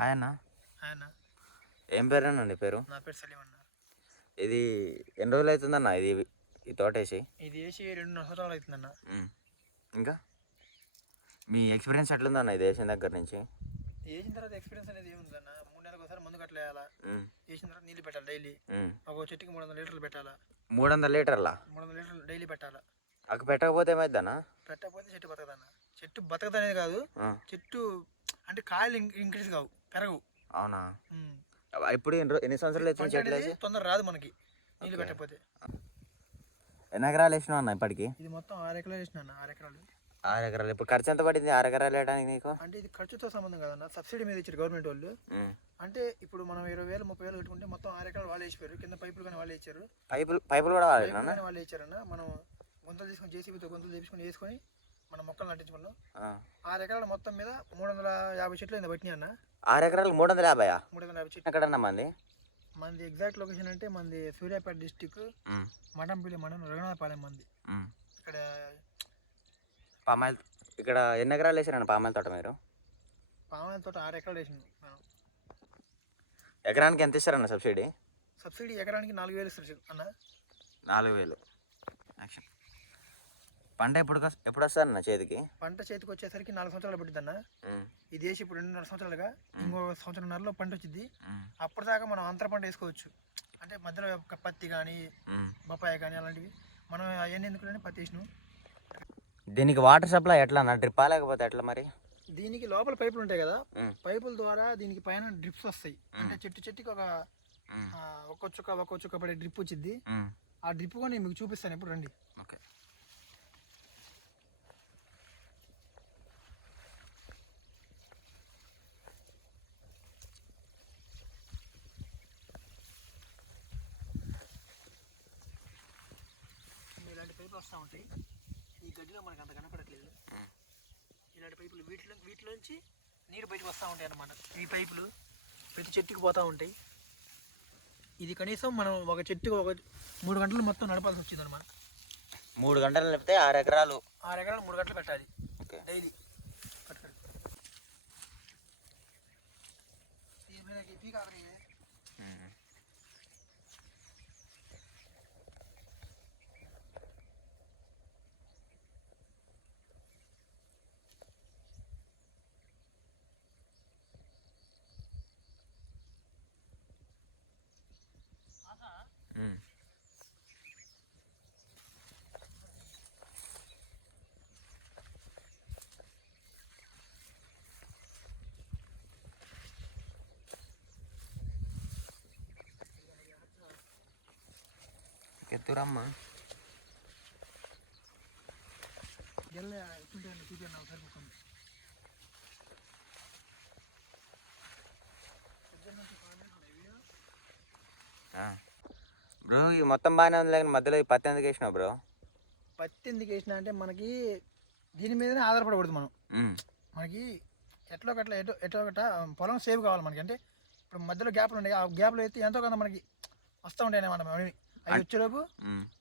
Hi అన్న. Hi అన్న. ఏం పేరేనా నీ పేరు? నా పేరు సలీం అన్న. ఇది ఎన్ని రోజులు అవుతుందన్న ఈ తోట వేసి? ఇది వేసి 2.5 సంవత్సరాలు అవుతుందన్న. ఇంకా మీ ఎక్స్పీరియన్స్ ఎట్లుందన్న ఇది వేసిన దగ్గర నుంచి? వేసిన తర్వాత ఎక్స్పీరియన్స్ అనేది ఏముందన్న, 3 నెలలకు ఒకసారి మందు కట్టలేయాలా, వేసిన తర్వాత నీళ్ళు పెట్టాలి డైలీ. ఒక చెట్టుకి 300 లీటర్లు పెట్టాలా. 300 లీటర్లా? 300 లీటర్లు డైలీ పెట్టాలా. అక్కడ పెట్టకపోతే ఏమైద్దన్నా? పెట్టకపోతే చెట్టు బతకదన్న. చెట్టు బతకదు అనేది కాదు, చెట్టు అంటే కాయలు ఇంక్రీజ్ కావు, పెరగవు. అవునా? ఇప్పుడు ఎన్ని సంవత్సరాలు అవుతుంది చెట్లు వేసి? తొందర రాదు మనకి నీళ్ళు పెట్టకపోతే. ఎన్ని ఎకరాలు వేసినావు అన్న ఇప్పటికి? ఇది మొత్తం 6 ఎకరాలు వేసిన అన్న. 6 ఎకరాలు. 6 ఎకరాలు. ఇప్పుడు ఖర్చు ఎంత పడింది 6 ఎకరాలు వేయడానికి నీకు? అంటే ఇది ఖర్చుతో సంబంధం కాదన్న, సబ్సిడీ మీద ఇచ్చారు గవర్నమెంట్ వాళ్ళు. అంటే ఇప్పుడు మనం 20,000 30,000 పెట్టుకుంటే మొత్తం 6 ఎకరాలు వాళ్ళు వేసిపోయారు. కింద పైపులు కానీ వాళ్ళు ఇచ్చారు. పైపులు కూడా వాళ్ళు ఇచ్చారన్న. మనం గుంతలు తీసుకొని జేసీబీతో గుంతలు తీసుకొని వేసుకొని మనం మొక్కలు నాటించుకున్నాం. 6 ఎకరాల మొత్తం మీద 350 చెట్లు అయింది బట్టినాయి అన్న. 6 ఎకరాలు 350? 350 చెట్లు. ఎక్కడన్నా మంది ఎగ్జాక్ట్ లొకేషన్ అంటే మంది సూర్యాపేట డిస్టిక్, మఠంపల్లి మండలం, రఘునాథపాలెం మంది. ఇక్కడ పామాయిల్. ఇక్కడ ఎన్ని ఎకరాలు వేసారన్న పామాయిల్ తోట మీరు? పామాయిల్ తోట 6 ఎకరాలు వేసింది. ఎకరానికి ఎంత ఇస్తారన్న సబ్సిడీ? సబ్సిడీ ఎకరానికి 4,000 ఇస్తారు అన్న. 4,000. యాక్షన్. పంట ఎప్పుడు వస్తుందన్న చేతికి? పంట చేతికి వచ్చేసరికి 4 సంవత్సరాలు పడుతుంది అన్న. ఇది వేసి ఇప్పుడు 2.5 సంవత్సరాలుగా ఇంకో సంవత్సరంన్నరలో పంట వచ్చింది. అప్పటిదాకా మనం అంతర పంట వేసుకోవచ్చు. అంటే మధ్యలో పత్తి కానీ బొప్పాయి కానీ అలాంటివి మనం అవన్నీ ఎందుకు పత్తి వేసినాం. దీనికి వాటర్ సప్లై ఎట్లా అన్న? డ్రిప్పా లేకపోతే ఎట్లా మరి? దీనికి లోపల పైపులు ఉంటాయి కదా, పైపుల ద్వారా దీనికి పైన డ్రిప్స్ వస్తాయి. అంటే చెట్టుకి ఒక్క చుక్క పడే డ్రిప్ వచ్చింది. ఆ డ్రిప్ కూడా నేను మీకు చూపిస్తాను. ఇప్పుడు రండి. ఓకే. ఇలాంటి పైపులు వస్తూ ఉంటాయి. ఈ గడ్డిలో మనకు అంత కనపడట్లేదు. ఇలాంటి పైపులు వీటిలోంచి నీరు బయటకు వస్తూ ఉంటాయి అన్నమాట. ఈ పైపులు ప్రతి చెట్టుకి పోతూ ఉంటాయి. ఇది కనీసం మనం ఒక చెట్టుకు 3 గంటలు మొత్తం నడపాల్సి వచ్చింది అనమాట. 3 గంటలు నడిపితే 6 ఎకరాలు. 6 ఎకరాలు 3 గంటలు పెట్టాలి డైలీ. ఎత్తురమ్మా. బ్రో ఈ మొత్తం బాగానే ఉంది, లేకపోతే మధ్యలో ఈ పత్తి ఎందుకు వేసినావు బ్రో? పత్తి ఎందుకు వేసినా అంటే మనకి దీని మీదనే ఆధారపడకూడదు మనం. మనకి ఎట్లో ఒకట పొలం సేవ్ కావాలి మనకి. అంటే ఇప్పుడు మధ్యలో గ్యాప్లు ఉన్నాయి, ఆ గ్యాప్లో అయితే ఎంతో కొంత మనకి వస్తూ ఉంటాయి అన్నమాట. అవి వచ్చేలోపు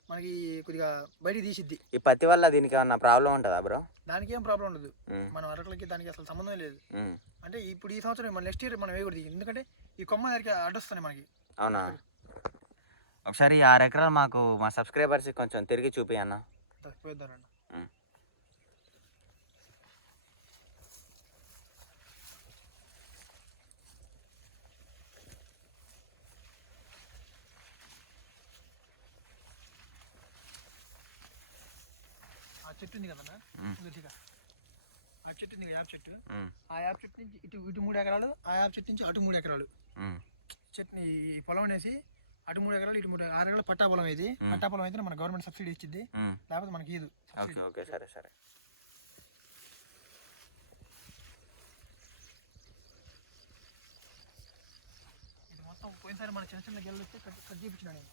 మనకి కొద్దిగా బయటికి తీసిద్ది. ఈ పత్తి వల్ల దీనికి ఏమన్నా ప్రాబ్లం ఉంటుందా బ్రో? దానికి ఏం ప్రాబ్లం ఉండదు. మనం అరకులకి దానికి అసలు సంబంధం లేదు. అంటే ఇప్పుడు ఈ సంవత్సరం మన నెక్స్ట్ ఇయర్ మనం వేయకూడదు, ఎందుకంటే ఈ కొమ్మ దగ్గరికి అడ్డొస్తున్నాయి మనకి. అవునా? ఒకసారి 6 ఎకరాలు మాకు మా సబ్స్క్రైబర్స్కి కొంచెం తిరిగి చూపి అన్న. తప్పిపోద్దారన్న. ఆ చెట్టు ఉంది కదన్నా, ఆ చెట్టు ఉంది యాప్ చెట్టు. ఆ యాప్ చెట్టు నుంచి ఇటు 3 ఎకరాలు, ఆ యాప్ చెట్టు నుంచి అటు 3 ఎకరాలు చెట్టుని ఈ పొలం అనేసి అటు 3 ఎకరాలు ఇటు 6 ఎకరాలు పట్టా పొలం. ఇది పట్టా పొలం అయితే మన గవర్నమెంట్ సబ్సిడీ ఇచ్చింది, లేకపోతే మనకి ఇది. ఓకే సరే సరే. ఇది మొత్తం పోయినసారి మన చిన్న చిన్న గెలలు వస్తే కట్ చేయించినా నేను.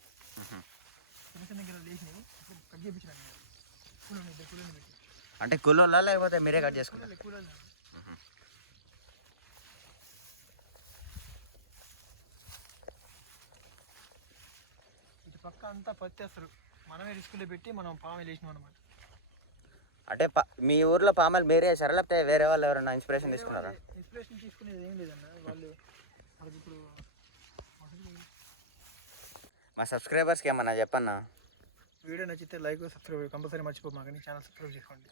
చిన్న గెలలు వేసినాయి, కట్ చేయించినా నేను. అంటే కూలోళ్ళా లేకపోతే మీరే కట్ చేసుకుంటారు? ఇటు పక్క అంతా పత్తేస్తారు, మనమే రిస్కులో పెట్టి మనం పామాయిల్ వేసినాం అనమాట. అంటే మీ ఊర్లో పామాయిల్ మీరే వేసారా లేకపోతే వేరే వాళ్ళు ఎవరైనా ఇన్స్పిరేషన్ తీసుకున్నారా? ఇన్స్పిరేషన్ తీసుకునేది ఏం లేదన్న. వాళ్ళు మా సబ్స్క్రైబర్స్కి ఏమన్నా చెప్పన్నా. వీడియో నచ్చితే లైక్ సబ్స్క్రైబ్ కంపల్సరీ మర్చిపోమాకండి, ఛానల్ సబ్స్క్రైబ్ చేసుకోండి.